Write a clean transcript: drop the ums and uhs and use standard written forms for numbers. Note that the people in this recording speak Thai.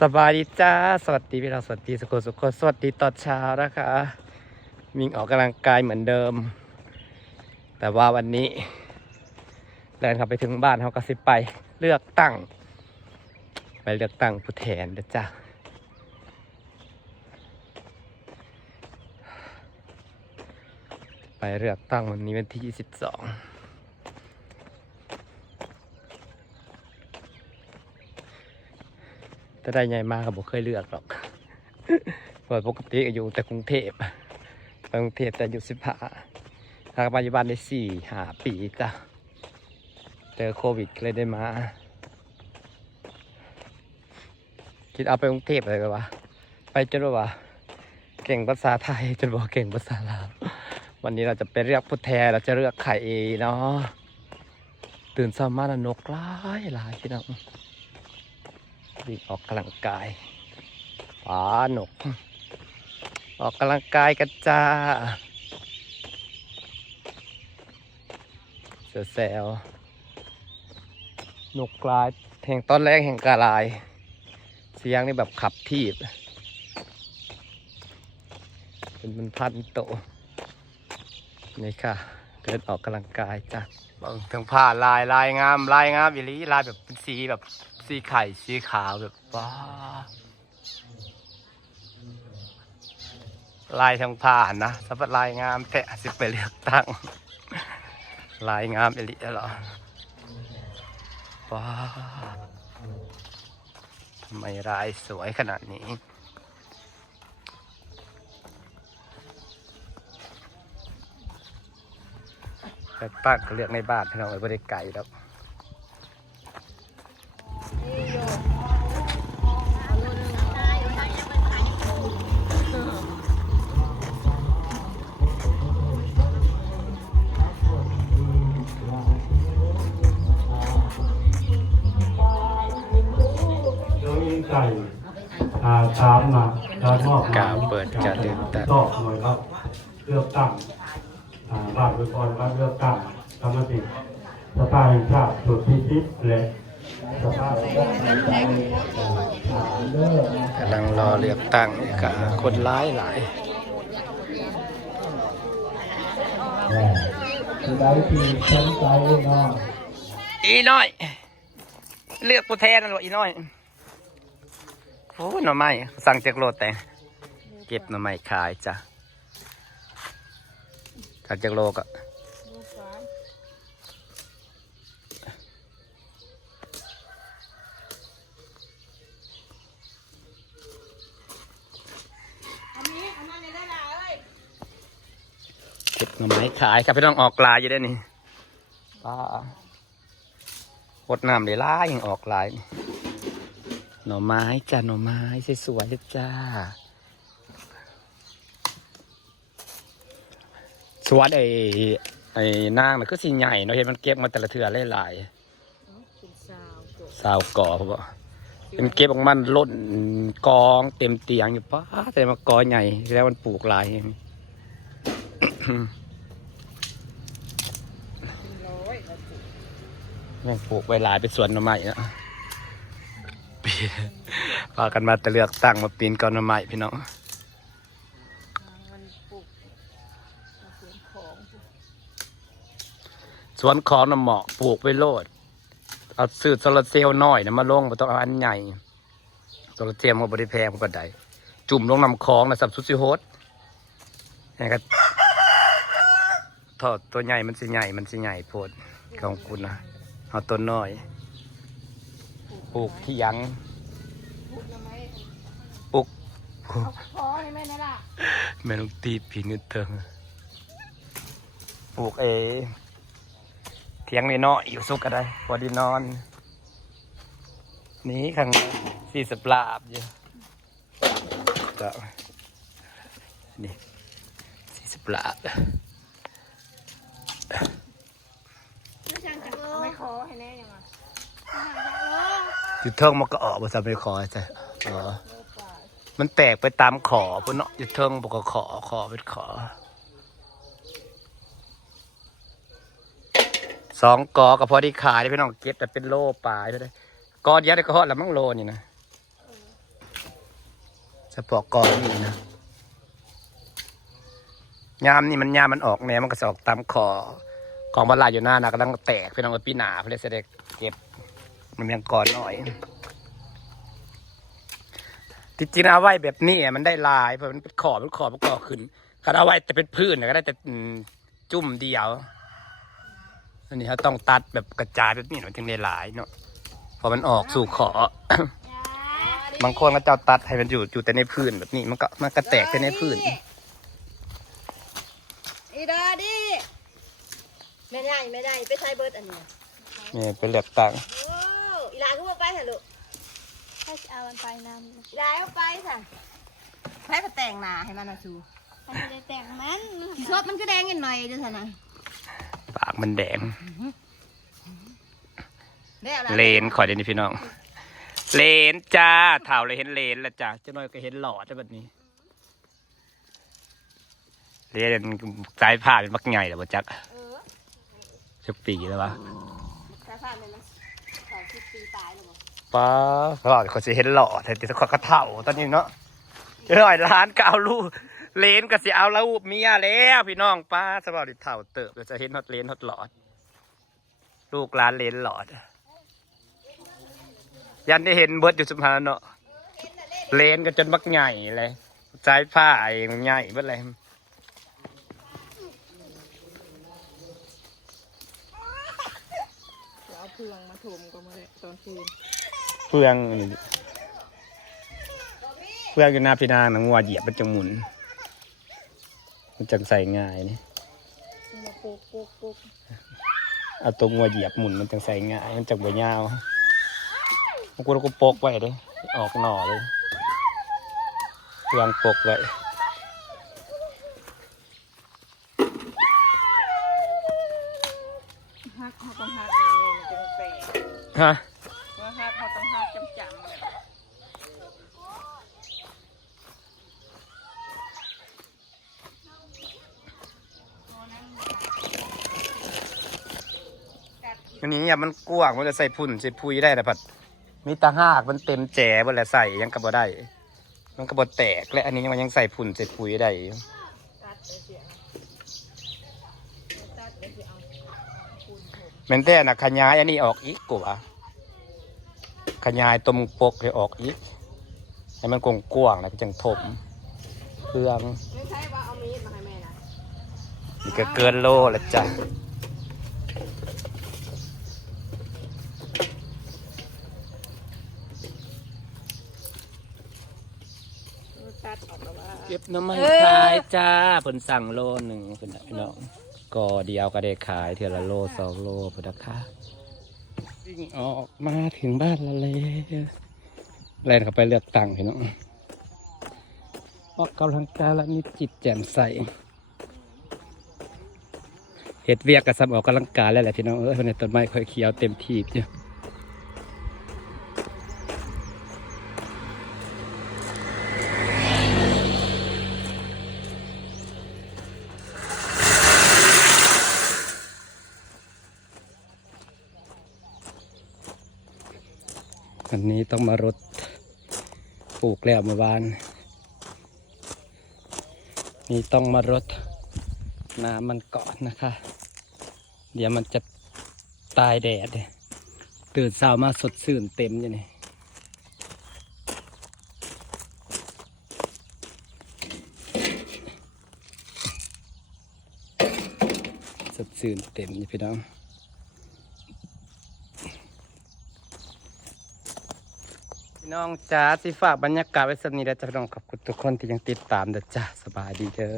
สบายดีจ้าสวัสดีพี่น้องสวัสดีสุขสุขสวัสดีตอนเช้านะคะมิงออกกำลังกายเหมือนเดิมแต่ว่าวันนี้เดินเข้าไปถึงบ้านเขาก็สิไปเลือกตั้งผู้แทนนะจ้าไปเลือกตั้งวันนี้วันที่22ถ้าได้ใหญ่มากก็บอกเคยเลือกหรอกเพราะปกติอยู่แต่กรุงเทพแต่อยู่15ปัจจุบันได้4-5 ปีจ้ะเจอโควิดเลยได้มาคิดเอาไปกรุงเทพเลยกันวะไปจนว่าเก่งภาษาไทยจนบอกเก่งภาษาลาววันนี้เราจะไปเลือกผู้แทนเราจะเลือกใครเนาะตื่นเช้ามาแล้วนกหลายพี่น้องวิ่งออกกำลังกายนกออกกำลังกายกันจ้าแซวนกลายแห่งต้นแรกแห่งกาลายเสียงนี่แบบขับทีบเป็นพันโตนี่ค่ะเดินออกกำลังกายจ้ะบางทั้งผ้าลายงามอีหลีลายแบบเป็นสีแบบสีไข่สีขาวแบบว้าลายทั้งผ้านะสับลายงามแตะสิไปเลือกตั้งลายงามอีหลีเหรอว้าทำไมลายสวยขนาดนี้ป้าก็เลือกในบ้านพี่น้องไว้บริไก่แล้วไก่ชามมาการมอบกาเปิดการเลือกตั้ง ก็หน่วยครับเลือกตั้งบ้านบริกรบ้านเลือกตั้งกรรมสิทธิ์สภาแห่งชาติสุดที่คิดและสภาแห่งชาติกำลังรอเลือกตั้งกับคนหลาย คือได้ที่สนใจเนาะอีน้อยเลือกผู้แทนนั่นหรออีน้อยโอ้หน่อไม้สั่งจากโลแต่เก็บหน่อไม้ขายจ้ะสั่งจากโลก็เก็บหน่อไม้ขายครับพี่น้องออกลายอยู่ได้นี่หดน้ำได้ล่ายังออกลายหน่อไม้จ้ะหน่อไม้สวยๆจ้าสวนไอ้นางน่ะก็สิใหญ่เนาะเห็นมันเก็บมาแต่ละเทื่อหลายสาวก่อเพราะว่าเป็นเก็บของมันล้นกองเต็มเตียงอยู่ป้าแต่มากอใหญ่แล้วมันปลูกหลายแม่งปลูกไว้หลายเป็นสวนหน่อไม้นะพากันมาแต่เลือกตั้งมาปีนก้อนหน่อไม้พี่น้องสวนของน้ำเหมาะปลูกไว้โลดเอาซื้อโซลาเซลล์น้อยนะมาลงไม่ต้องเอาอันใหญ่โซลาเซลล์มันบริแพงกว่าใดจุ่มลงน้ำคลองนะสับสุดสิโฮสนี่ก็ทอดตัวใหญ่มันสิใหญ่โพดของคุณนะเอาต้นน้อยปลูกที่ยังปลูกพอให้แม่นี่ล่ะแม่ต้องตีผีเงินเติงปลูกเทียงน้อยอยู่สุกก็ได้พอดีนอนนี้ข้าง40 ลาบอยู่ก็นี่40 ลาบไม่ขอให้แน่ยังไงจุดเทิงมันก็ออกมาจะไปขอใช่มันแตกไปตามขอพุ่นเนาะจุดเทิงบอกก็ขอเป็นขอ2 กอกับพอดีขายได้พี่น้องเก็บแต่เป็นโลปลายไปเลยกอเดียวได้ก็ฮอดละมั่งโลนี่นะ เฉพาะกอนี่นะยามนี่มันยามมันออกแนวมันก็จะออกตามคอกองบรรลัยอยู่หน้านะกำลังแตกพี่น้องปีหนาเพื่อจะได้เก็บมันยังก่อนหน่อยที่จริงเอาไว้แบบนี้มันได้ลายเพราะมันเป็นขอบมันก่อขึ้นถ้าเอาไว้แต่เป็นพื้นก็ได้แต่จุ่มเดียวอันนี้เขาต้องตัดแบบกระจายแบบนี้มันจึงได้ลายเนาะพอมันออกสู่ขอบางคนก็จะตัดให้มันอยู่แต่ในพื้นแบบนี้มันก็แตกแต่ในพื้นอีดาดิไม่ได้ไปใช้เบิร์ดอันนี้ นี่เป็นเหลือกตัง โอ้อีหลานก็มาไปเถอะลูก ถ้าเอามันไปนำ อีหลานเอาไปค่ะให้มาแต่งหน้าให้มันนะชู มันจะได้แต่งมัน สีชอบมันก็แดงนิดหน่อยด้วยสินะ ปากมันแดง ได้อะไร เลนขอเดี๋ยวนี้พี่น้องเลนจ้าเท่าเลยเห็นเลนแล้วจ้าเจ้าน้อยก็เห็นหลอดแบบนี้เลนสายผ่านเป็นมักใหญ่แล้วบ่จักสักปีแล้ววะ สายผ่านเลยนะสอง10 ปีตายแล้วมั้ง ป้าหลอดเขาจะเห็นหลอดแต่สักก็เท่าตอนนี้เนาะเจ้าน้อยร้านก็เอาลูกเลนก็สิเอาลูกเมียแล้วพี่น้องป้าสำหรับเท่าเติบจะเห็นฮอตเลนฮอตหลอดลูกร้านเลนหลอดยันได้เห็นเบิร์ดอยู่สุพรรณเนาะเลนก็จนมักใหญ่เลยสายผ้าเองใหญ่เบิดเลย เอาเพื่องมาถมก็มาเลยตอนคืน เฟืองอยู่หน้าพี่นางนะงัวเหยียบมันจะหมุนมันจังใส่ง่ายนี่ มาปุ๊ก เอาตัวงัวเหยียบหมุนมันจังใส่ง่ายมันจังใบยาวกูเราก็ปกไว้เลยออกหน่อเลยเฟืองปกไว้ ฮักเขาต้องฮักเลยมันจะแปลก ฮะ ว่าฮักเขาต้องฮักจำเลย อันนี้เนี่ยมันกว้างมันจะใส่พุ่นใส่พุยได้แต่ผัดมีตาหากมันเต็มแจ๋บนแหละใส่ยังกระบอได้ มันกระบอแตกและอันนี้มันยังใส่พุ่นใส่พุยได้อยู่ ตัดไปเสียตัดไปเสียเอาคูณผม แม่นแต่น่ะขยายอันนี้ออกอีกกว่าขยายตรงปกให้ออกอีกให้มันกว้างๆนะก็จังถมเครื่อง ไม่ใช่ว่าเอามีดมาให้แม่นะ นี่ก็เกินโลแล้วจ้ะ ตัดออกแล้วว่า เก็บน้ำมันขายจ้าเพิ่นสั่งโลหนึ่งเพิ่นน่ะพี่น้องก็เดียวก็ได้ขายเท่าละโล2 โลเพิ่นนะคะวิ่งออกมาถึงบ้านละเลยแล่นเข้าไปเลือกตั้งพี่น้องออกกำลังกายแล้วมีจิตแจ่มใสเฮ็ดเวียกกับซ้ำออกกำลังกายแล้วแหละพี่น้องเพิ่นในต้นไม้ค่อยเขียวเต็มที่อยู่อันนี้ต้องมารดปลูกแล้วเมื่อวานนี่ต้องมารดน้ำมันก่อนนะคะ เดี๋ยวมันจะตายแดดตื่นเช้ามาสดชื่นเต็มอยู่นี่สดชื่นเต็มอยู่พี่น้องพี่น้องจ้าสิฝากบรรยากาศไว้สักนิดแล้วจะพี่น้องขอบคุณทุกคนที่ยังติดตามเด้อจ้าสบายดีเด้อ